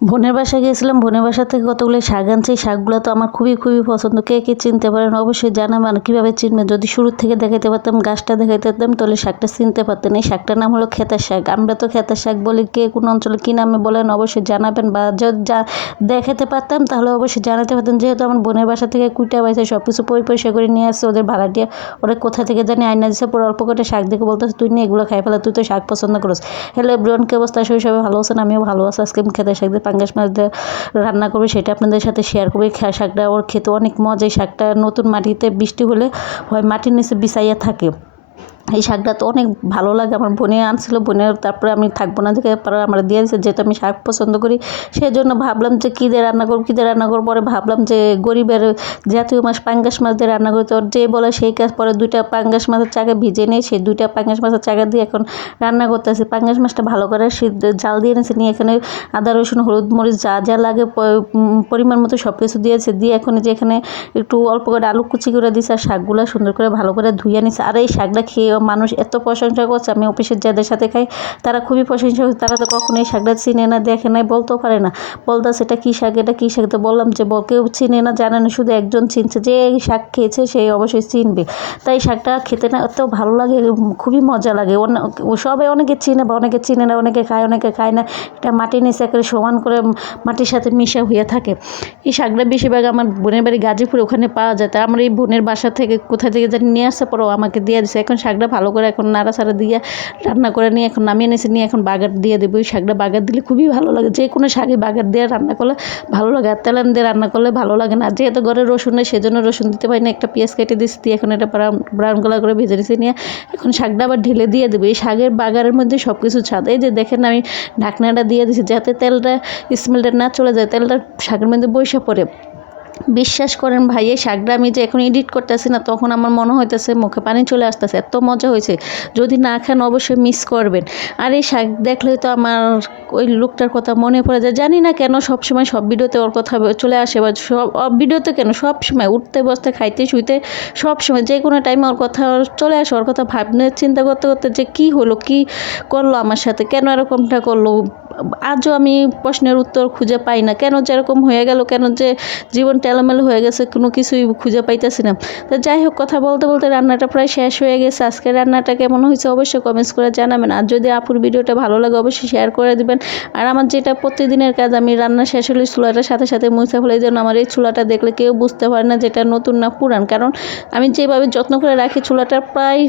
বোনের বাসায় গিয়েছিলাম, বোনের বাসা থেকে কতগুলো শাক আনছে। এই শাকগুলো তো আমার খুবই খুবই পছন্দ। কে কে চিনতে পারেন অবশ্যই জানাবেন। কীভাবে চিনবেন, যদি শুরুর থেকে দেখাইতে পারতাম, গাছটা দেখাইতে পারতাম, তাহলে শাকটা চিনতে পারতেন। এই শাকটার নাম হলো খেতের শাক। আমরা তো খেতের শাক বলি, কে কোন অঞ্চলে কী নামে বলেন অবশ্যই জানাবেন, বা যদি দেখাতে পারতাম তাহলে অবশ্যই জানাতে পারতেন। যেহেতু আমার বোনের বাসা থেকে কুইটা বাইছে সব কিছু পরিষ্কার করে নিয়ে আসছে, ওদের ভাড়াটিয়া ওরা কোথা থেকে জানি আয়না দিচ্ছে, পরে অল্প করে শাক দেখে বলতেছে তুই নিয়ে এগুলো খাই ফেলা, তুই তো শাক পছন্দ করিস। হ্যালো এভরিওয়ান, কি অবস্থা? সবাই ভালো আছেন? আমিও ভালো আছি। আজকে আমি খেতের শাক দিয়ে পাঙ্গাস মাছ দিয়ে রান্না করবে, সেটা আপনাদের সাথে শেয়ার করবে। শাকটা ওর খেতে অনেক মজা। এই শাকটা নতুন মাটিতে বৃষ্টি হলে হয় মাটির নিচে বিছাইয়া থাকে। এই শাকটা তো অনেক ভালো লাগে। আমার বোনে আনছিল, বোনের তারপরে আমি থাকবো না দেখে পরে আমার দিয়ে দিয়েছে। যেহেতু আমি শাক পছন্দ করি সেই জন্য ভাবলাম যে কী দিয়ে রান্না করবো, কী দিয়ে রান্না করবো। পরে ভাবলাম যে গরিবের জাতীয় মাছ পাঙ্গাস মাছ দিয়ে রান্না করতে, ওর যে বলে সেই কাজ। পরে 2টা পাঙ্গাস মাছের চাকা ভিজে নিয়ে সেই 2টা পাঙ্গাস মাছের চাকা দিয়ে এখন রান্না করতেছি। পাঙ্গাস মাছটা ভালো করে জাল দিয়ে নিয়েছে, নিয়ে এখানে আদা রসুন হলুদ মরিচ যা যা লাগে পরিমাণ মতো সব কিছু দিয়েছে। দিয়ে এখন যে এখানে একটু অল্প করে আলু কুচি করে দিয়েছে, আর শাকগুলো সুন্দর করে ভালো করে ধুয়ে নিচ্ছে। আর এই শাকটা খেয়ে মানুষ এত প্রশংসা করছে, আমি অফিসের যাদের সাথে খাই তারা খুবই প্রশংসা করছে। তারা তো কখনো এই শাকটা চিনে না, দেখে নাই, বলতেও পারে না। বলতে সেটা কী শাক, এটা কী শাক। তো বললাম যে কেউ চিনে না, জানে না, শুধু একজন চিনছে, যে এই শাক খেয়েছে সেই অবশ্যই চিনবে। তাই শাকটা খেতে না এত ভালো লাগে, খুবই মজা লাগে। সবাই অনেকে চিনে বা অনেকে চিনে না, অনেকে খায় অনেকে খায় না। এটা মাটির নিচে একেবারে সমান করে মাটির সাথে মিশা হয়ে থাকে। এই শাকটা বেশিরভাগ আমার বোনের বাড়ি গাজীপুরে, ওখানে পাওয়া যায়। তাই আমার এই বোনের বাসা থেকে কোথা থেকে জানি নিয়ে আসছে, পরেও আমাকে দিয়ে দিচ্ছে। এখন শাকটা ভালো করে এখন নাড়াচাড়া দিয়ে রান্না করে নিয়ে এখন নামিয়ে নিয়েছে, নিয়ে এখন বাগার দিয়ে দেবো। ওই শাকটা বাগার দিলে খুবই ভালো লাগে। যে কোনো শাকে বাগার দিয়ে রান্না করলে ভালো লাগে, আর তেলান দিয়ে রান্না করলে ভালো লাগে না। যেহেতু ঘরে রসুন নেই সেজন্য রসুন দিতে পারি না। একটা পেঁয়াজ কেটে দিচ্ছি, দিয়ে এখন এটা ব্রাউন কালার করে ভেজে নিয়েছি, নিয়ে এখন শাকটা আবার ঢেলে দিয়ে দেবো। এই শাকের বাগারের মধ্যে সব কিছু ছাদ। এই যে দেখেন আমি ঢাকনাটা দিয়ে দিচ্ছি যাতে তেলটা স্মেলটা না চলে যায়, তেলটা শাকের মধ্যে বসে পড়ে। বিশ্বাস করেন ভাই, এই শাকটা আমি যে এখন এডিট করতেছি না, তখন আমার মনে হইতেছে মুখে পানি চলে আসতেছে, এত মজা হয়েছে। যদি না খান অবশ্যই মিস করবেন। আর এই শাক দেখলেই তো আমার ওই লোকটার কথা মনে পড়ে যায়। জানি না কেন সবসময় সব ভিডিওতে ওর কথা চলে আসে, বা সব ভিডিওতে কেন সব সময় উঠতে বসতে খাইতে শুইতে সব সময় যে কোনো টাইমে ওর কথা চলে আসে। ওর কথা ভাবনে চিন্তা করতে করতে যে কী হলো, কী করলো আমার সাথে, কেন এরকমটা করলো। আজও আমি প্রশ্নের উত্তর খুঁজে পাই না, কেন যে এরকম হয়ে গেল, কেন যে জীবনটা এলোমেলো হয়ে গেছে, কোনো কিছুই খুঁজে পাইতেছি না। তো যাই হোক, কথা বলতে বলতে রান্নাটা প্রায় শেষ হয়ে গেছে। আজকে রান্নাটা কেমন হয়েছে অবশ্যই কমেন্টস করে জানাবেন। আর যদি আপুর ভিডিওটা ভালো লাগে অবশ্যই শেয়ার করে দিবেন। আর আমার যেটা প্রতিদিনের কাজ, আমি রান্না শেষ হলে চুলাটার সাথে সাথে মুছে ফেলে, এই জন্য আমার এই চুলাটা দেখলে কেউ বুঝতে পারে না যেটা নতুন না পুরান। কারণ আমি যেভাবে যত্ন করে রাখি, চুলাটা প্রায়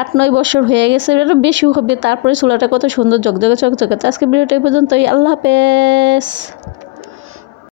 8-9 বছর হয়ে গেছে, এটা বেশি হবে। তারপরে চুলাটা কত সুন্দর ঝকঝকে চকচকে। আজকে ভিডিওটা এই পর্যন্তই। আল্লাহ হাফেজ।